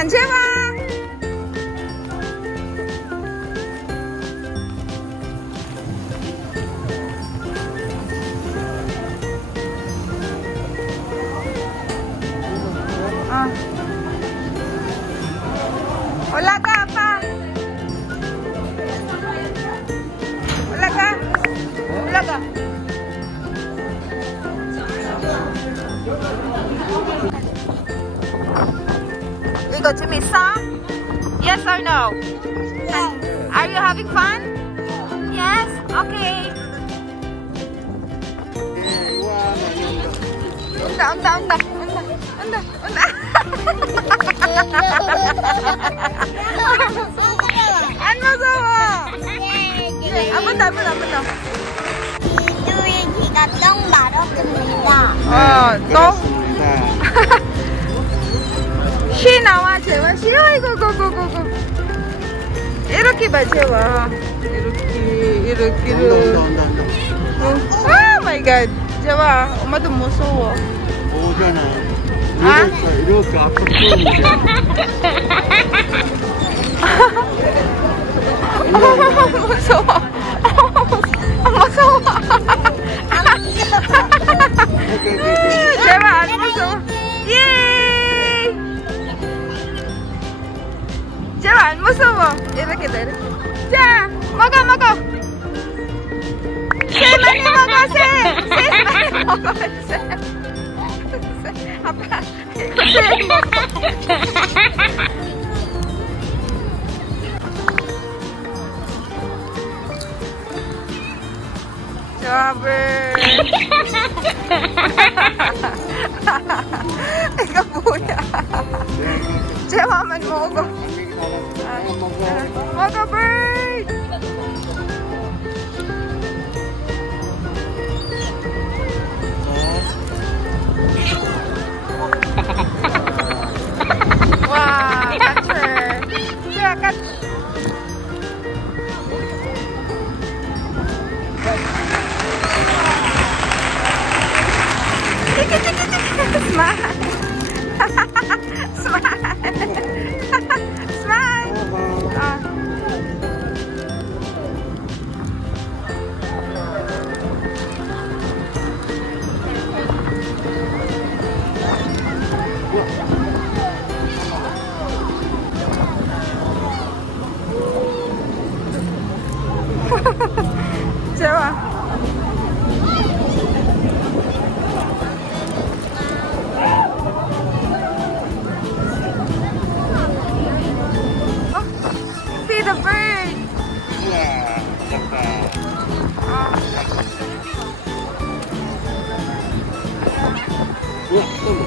앉아봐. 올라가, 아빠. 올라가. 올라가. 이거 재밌어? Yes or no? Are you having fun? Yes? Okay. 온다, 온다, 온다. 온다, 온다, 온다. 안 무서워. 한 번 더, 한 번 더, 한 번 더. 비둘기가 똥 마렵습니다. 똥. 쉬 나와, 제발. 쉬, 이거, 고고고고. 이렇게 봐, 제발. 이렇게. 오 마이 갓. 제발. 엄마도 무서워. 오잖아. 아? 이렇게 앞으로 쏘는데. 무서워. 무서워. 제발 안 무서워. 예. 제발 안 무서워. 이렇게 내려. 자, 먹어. 새 많이 먹어, 새 많이 먹어, 새. 아빠, 이거 새 먹어. 저블. 이거 뭐야? 제와만 먹어. 먹어, bird. 와, 까치. 제와 까치. Smile. Smile. 좋아. Feed the bird. 우와,